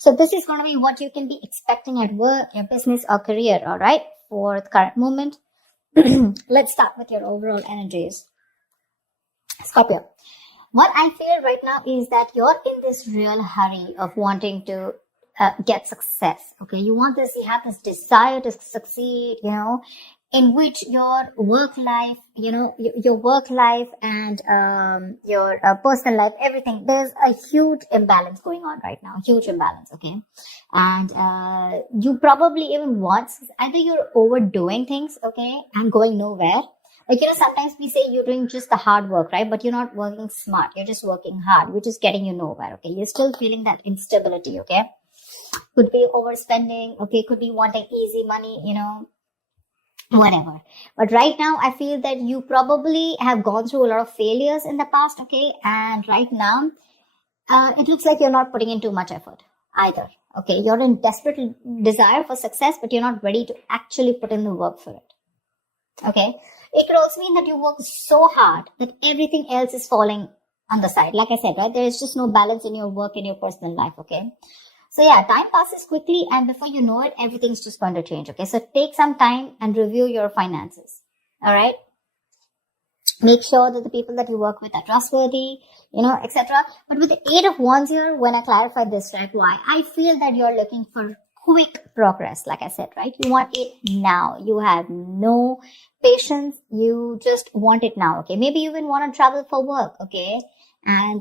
So this is going to be what you can be expecting at work, your business or career, all right, for the current moment. Let's start with your overall energies. Scorpio. What I feel right now is that you're in this real hurry of wanting to get success. Okay, you have this desire to succeed, in which your work life, your work life and your personal life, everything, there's a huge imbalance going on right now, huge imbalance. Okay, and you probably even want, either you're overdoing things, okay, and going nowhere. Like, sometimes we say you're doing just the hard work, right? But you're not working smart. You're just working hard, which is getting you nowhere, okay? You're still feeling that instability, okay? Could be overspending, okay? Could be wanting easy money, whatever. But right now, I feel that you probably have gone through a lot of failures in the past, okay? And right now, it looks like you're not putting in too much effort either, okay? You're in desperate desire for success, but you're not ready to actually put in the work for it, okay? It could also mean that you work so hard that everything else is falling on the side. Like I said, right? There is just no balance in your work and your personal life, okay? So yeah, time passes quickly and before you know it, everything's just going to change, okay? So take some time and review your finances, all right? Make sure that the people that you work with are trustworthy, etc. But with the 8 of Wands here, when I clarify this, right, why? I feel that you're looking for quick progress, like I said, right? You want it now. You have no patience. You just want it now, okay? Maybe you even want to travel for work, okay? And,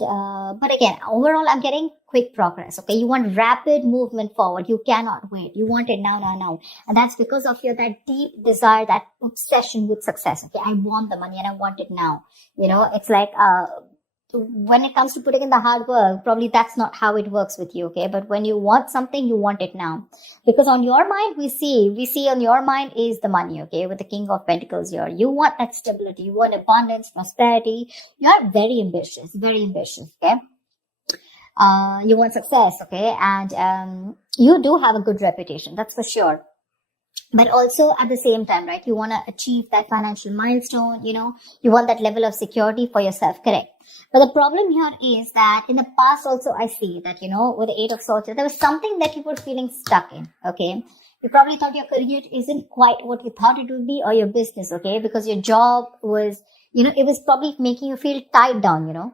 but again, overall, I'm getting quick progress, okay? You want rapid movement forward. You cannot wait. You want it now, now, now. And that's because of that deep desire, that obsession with success, okay? I want the money and I want it now. It's like, when it comes to putting in the hard work, probably that's not how it works with you, okay? But when you want something, you want it now. Because on your mind, we see on your mind is the money, okay? With the King of Pentacles here. You want that stability. You want abundance, prosperity. You are very ambitious, okay? You want success, okay? And you do have a good reputation, that's for sure. But also at the same time, right, you want to achieve that financial milestone, you want that level of security for yourself, correct? But the problem here is that in the past also I see that, with the 8 of Swords, there was something that you were feeling stuck in, okay? You probably thought your career isn't quite what you thought it would be, or your business, okay? Because your job was, it was probably making you feel tied down,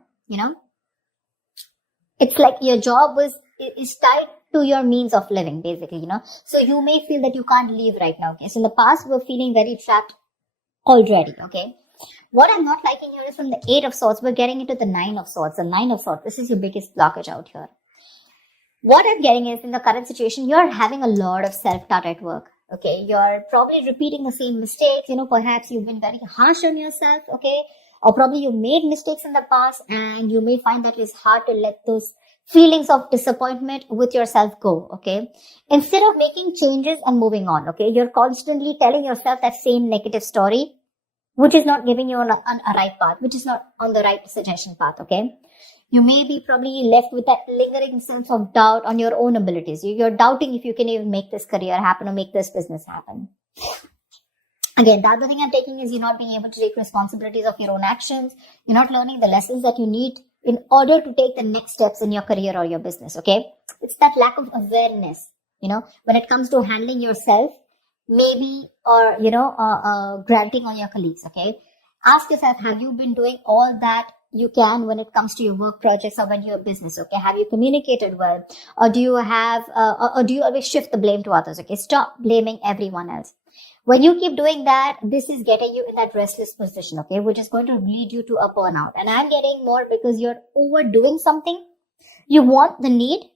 It's like your job is tied to your means of living, basically, So you may feel that you can't leave right now, okay? So in the past, we're feeling very trapped already, okay? What I'm not liking here is from the 8 of Swords, we're getting into the 9 of Swords. The 9 of Swords, this is your biggest blockage out here. What I'm getting is, in the current situation, you're having a lot of self-doubt at work, okay? You're probably repeating the same mistakes, perhaps you've been very harsh on yourself, okay? Or probably you made mistakes in the past and you may find that it's hard to let those feelings of disappointment with yourself go, okay? Instead of making changes and moving on, okay? You're constantly telling yourself that same negative story, which is not giving you on a right path, which is not on the right suggestion path, okay? You may be probably left with that lingering sense of doubt on your own abilities. You're doubting if you can even make this career happen or make this business happen. Again, the other thing I'm taking is you're not being able to take responsibilities of your own actions. You're not learning the lessons that you need in order to take the next steps in your career or your business, okay? It's that lack of awareness, when it comes to handling yourself, maybe, or, granting on your colleagues, okay? Ask yourself, have you been doing all that you can when it comes to your work projects or when your business, okay? Have you communicated well? Or do you or do you always shift the blame to others, okay? Stop blaming everyone else. When you keep doing that, this is getting you in that restless position, okay, which is going to lead you to a burnout. And I'm getting more because you're overdoing something. You want the need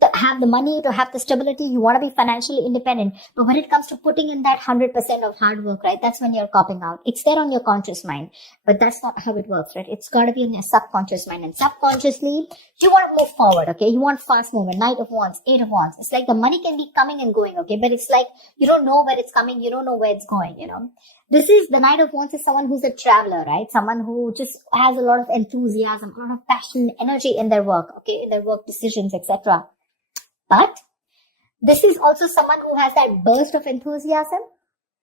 to have the money, to have the stability. You want to be financially independent. But when it comes to putting in that 100% of hard work, right, that's when you're copping out. It's there on your conscious mind, but that's not how it works, right? It's got to be in your subconscious mind. And subconsciously, you want to move forward, okay? You want fast movement. Knight of Wands, 8 of Wands. It's like the money can be coming and going, okay? But it's like you don't know where it's coming. You don't know where it's going, This is the Knight of Wands is someone who's a traveler, right? Someone who just has a lot of enthusiasm, a lot of passion, energy in their work, okay? In their work decisions, etc. But this is also someone who has that burst of enthusiasm,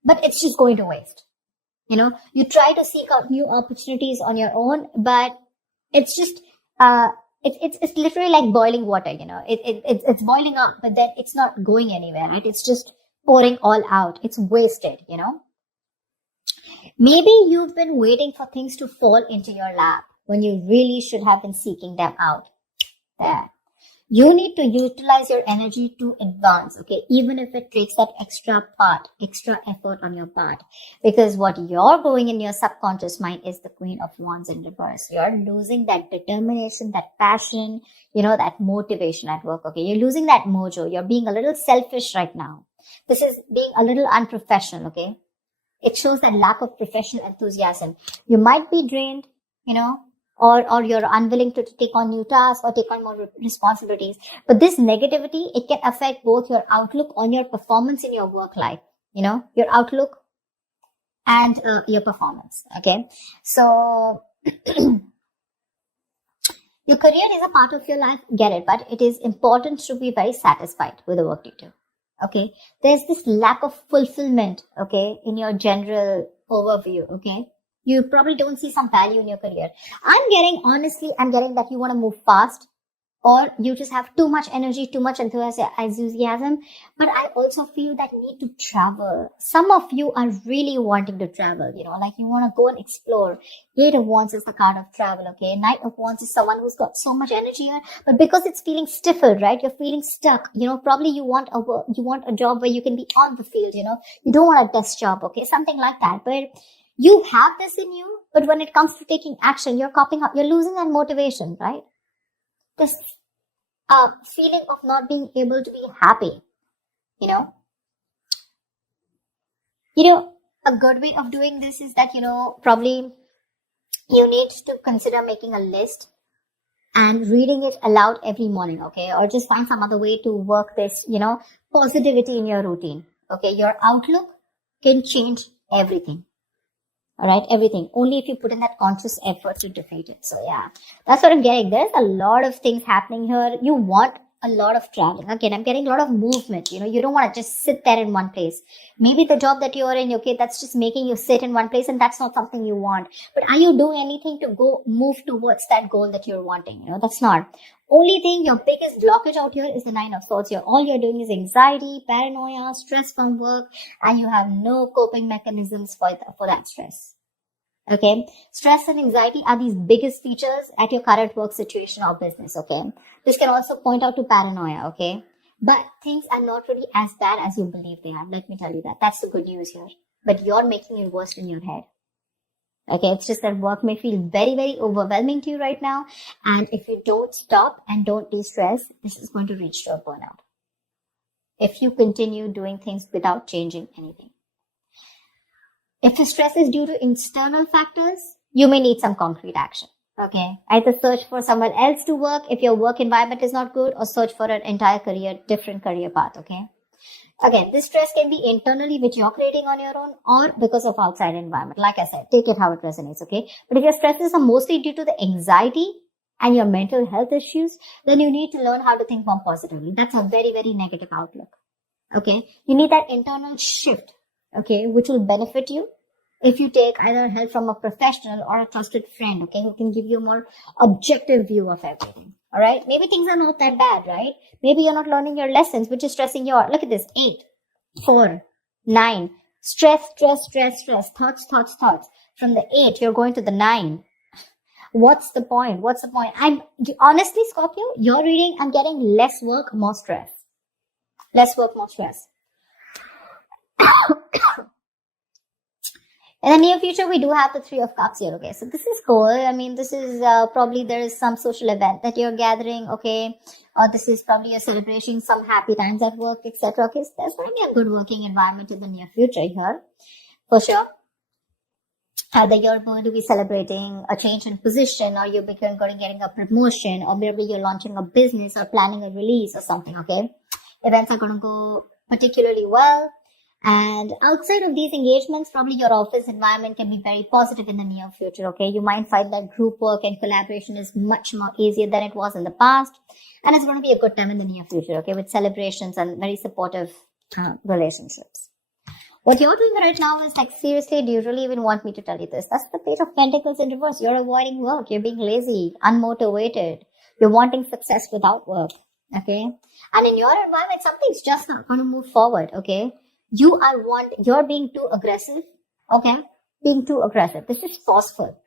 but it's just going to waste. You try to seek out new opportunities on your own, but it's just, it's literally like boiling water, it's boiling up, but then it's not going anywhere, right? It's just pouring all out. It's wasted. Maybe you've been waiting for things to fall into your lap when you really should have been seeking them out. There. You need to utilize your energy to advance, okay? Even if it takes that extra effort on your part. Because what you're going in your subconscious mind is the Queen of Wands in reverse. You're losing that determination, that passion, that motivation at work, okay? You're losing that mojo. You're being a little selfish right now. This is being a little unprofessional, okay? It shows that lack of professional enthusiasm. You might be drained, or you're unwilling to take on new tasks or take on more responsibilities. But this negativity, it can affect both your outlook on your performance in your work life, your outlook and your performance. Okay. So your career is a part of your life. Get it. But it is important to be very satisfied with the work you do. Okay. There's this lack of fulfillment. Okay. In your general overview. Okay. You probably don't see some value in your career. I'm getting that you want to move fast, or you just have too much energy, too much enthusiasm. But I also feel that need to travel. Some of you are really wanting to travel, like you want to go and explore. Eight of Wands is the card of travel, okay? Knight of Wands is someone who's got so much energy here, but because it's feeling stifled, right? You're feeling stuck. Probably you want a job where you can be on the field, You don't want a desk job, okay? Something like that. But you have this in you, but when it comes to taking action, you're copying up. You're losing that motivation, right? This feeling of not being able to be happy, a good way of doing this is that, probably you need to consider making a list and reading it aloud every morning, okay? Or just find some other way to work this, positivity in your routine, okay? Your outlook can change everything. All right, everything. Only if you put in that conscious effort to defeat it. So yeah, that's what I'm getting. There's a lot of things happening here. You want a lot of traveling. Again, I'm getting a lot of movement. You don't want to just sit there in one place. Maybe the job that you're in, okay, that's just making you sit in one place, and that's not something you want. But are you doing anything to move towards that goal that you're wanting? That's not. Only thing, your biggest blockage out here is the Nine of Swords. All you're doing is anxiety, paranoia, stress from work, and you have no coping mechanisms for that stress. Okay, stress and anxiety are these biggest features at your current work situation or business. Okay, this can also point out to paranoia. Okay, but things are not really as bad as you believe they are. Let me tell you that. That's the good news here. But you're making it worse in your head. Okay, it's just that work may feel very, very overwhelming to you right now. And if you don't stop and don't de-stress, this is going to reach to a burnout. If you continue doing things without changing anything. If the stress is due to external factors, you may need some concrete action. Okay. Either search for someone else to work if your work environment is not good, or search for an entire different career path. Okay. Again, this stress can be internally, which you're creating on your own, or because of outside environment. Like I said, take it how it resonates. Okay. But if your stresses are mostly due to the anxiety and your mental health issues, then you need to learn how to think more positively. That's a very, very negative outlook. Okay. You need that internal shift. Okay, which will benefit you if you take either help from a professional or a trusted friend, okay, who can give you a more objective view of everything. All right, maybe things are not that bad, right? Maybe you're not learning your lessons, which is stressing you out. Look at this: 8, 4, 9. Stress, thoughts. From the 8, you're going to the 9. What's the point? I'm honestly, Scorpio, you're reading, I'm getting less work, more stress. Less work, more stress. In the near future, we do have the 3 of Cups here, okay? So this is cool. I mean, this is probably there is some social event that you're gathering, okay? Or this is probably you're celebrating some happy times at work, etc. Okay, so there's going to be a good working environment in the near future here, for sure. Either you're going to be celebrating a change in position, or you're going to getting a promotion, or maybe you're launching a business or planning a release or something, okay? Events are going to go particularly well. And outside of these engagements, probably your office environment can be very positive in the near future, okay? You might find that group work and collaboration is much more easier than it was in the past. And it's going to be a good time in the near future, okay? With celebrations and very supportive relationships. What you're doing right now is like, seriously, do you really even want me to tell you this? That's the Page of Pentacles in reverse. You're avoiding work. You're being lazy, unmotivated. You're wanting success without work. Okay. And in your environment, something's just not going to move forward. Okay. You're being too aggressive. Okay. Being too aggressive. This is forceful.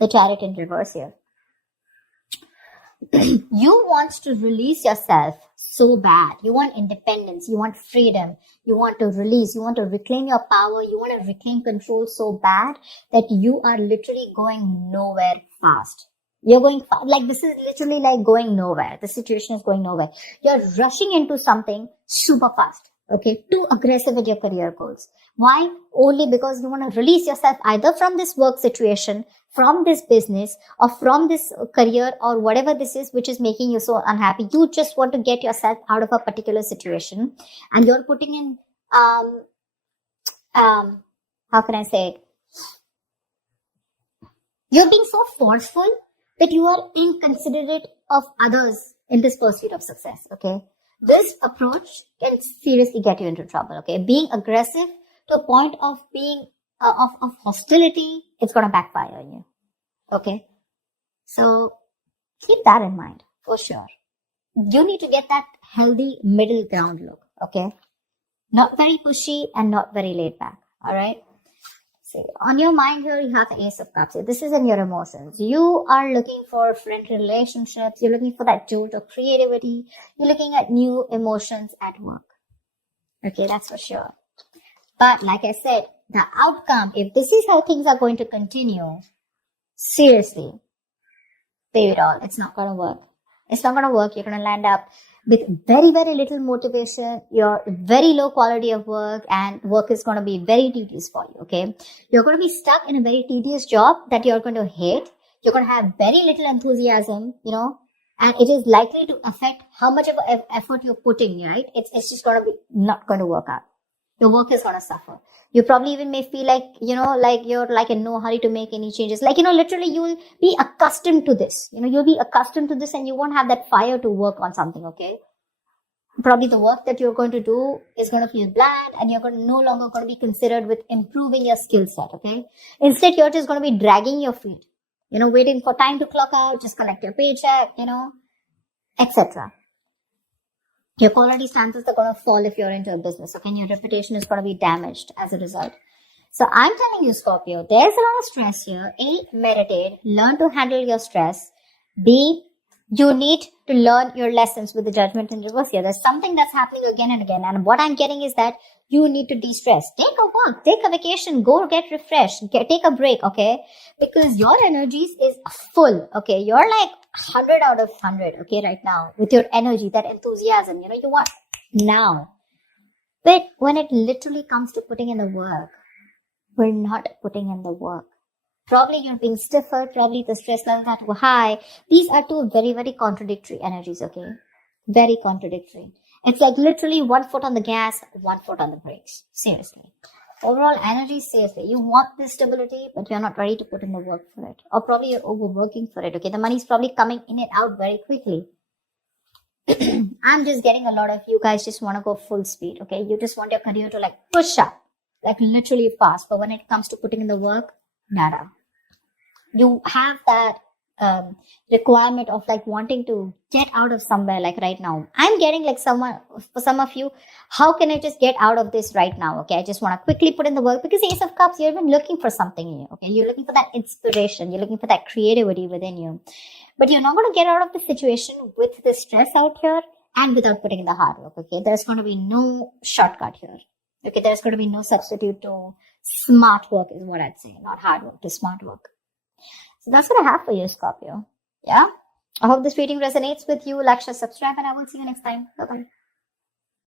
The Chariot in reverse here. You want to release yourself so bad. You want independence. You want freedom. You want to release. You want to reclaim your power. You want to reclaim control so bad that you are literally going nowhere fast. You're going like this is literally like going nowhere. The situation is going nowhere. You're rushing into something super fast. Okay, too aggressive with your career goals. Why? Only because you want to release yourself either from this work situation, from this business, or from this career, or whatever this is which is making you so unhappy. You just want to get yourself out of a particular situation, and you're putting in how can I say it? You're being so forceful that you are inconsiderate of others in this pursuit of success. Okay. This approach can seriously get you into trouble, okay? Being aggressive to a point of being, of hostility, it's going to backfire on you, okay? So, keep that in mind, for sure. You need to get that healthy middle ground look, okay? Not very pushy and not very laid back, alright? See, on your mind here, you have the Ace of Cups. This is in your emotions. You are looking for friendly relationships. You're looking for that jolt of creativity. You're looking at new emotions at work. Okay, that's for sure. But like I said, the outcome, if this is how things are going to continue, seriously, baby doll, it's not going to work. It's not going to work. You're going to land up with very, very little motivation, your very low quality of work, and work is going to be very tedious for you, okay? You're going to be stuck in a very tedious job that you're going to hate. You're going to have very little enthusiasm, and it is likely to affect how much of effort you're putting, right? It's just going to be not going to work out. Your work is going to suffer. You probably even may feel like, like you're like in no hurry to make any changes. Like, literally you'll be accustomed to this. You'll be accustomed to this and you won't have that fire to work on something, okay? Probably the work that you're going to do is going to feel bland and you're no longer going to be considered with improving your skill set, okay? Instead, you're just going to be dragging your feet, waiting for time to clock out, just collect your paycheck, etc. Your quality standards are going to fall if you're into a business, okay? And your reputation is going to be damaged as a result. So I'm telling you, Scorpio, there's a lot of stress here. A, meditate, learn to handle your stress. B, you need to learn your lessons with the Judgment in reverse here. There's something that's happening again and again. And what I'm getting is that you need to de-stress. Take a walk, take a vacation, go get refreshed, take a break, okay? Because your energies is full, okay? You're like 100 out of 100, okay, right now. With your energy, that enthusiasm, you want now. But when it literally comes to putting in the work, we're not putting in the work. Probably you're being stiffer, probably the stress levels are too high. These are two very, very contradictory energies, okay? Very contradictory. It's like literally 1 foot on the gas, 1 foot on the brakes. Seriously. Overall energy, seriously. You want this stability, but you're not ready to put in the work for it. Or probably you're overworking for it, okay? The money's probably coming in and out very quickly. I'm just getting a lot of you guys just want to go full speed, okay? You just want your career to like push up, like literally fast. But when it comes to putting in the work, nada. You have that requirement of like wanting to get out of somewhere, like right now. I'm getting like for some of you, how can I just get out of this right now? Okay, I just want to quickly put in the work because Ace of Cups, you've been looking for something in you. Okay, you're looking for that inspiration, you're looking for that creativity within you, but you're not going to get out of the situation with the stress out here and without putting in the hard work. Okay, there's going to be no shortcut here. Okay, there's going to be no substitute to smart work is what I'd say, not hard work, to smart work. So that's what I have for you, Scorpio. Yeah? I hope this reading resonates with you. Like, share, subscribe, and I will see you next time. Bye-bye.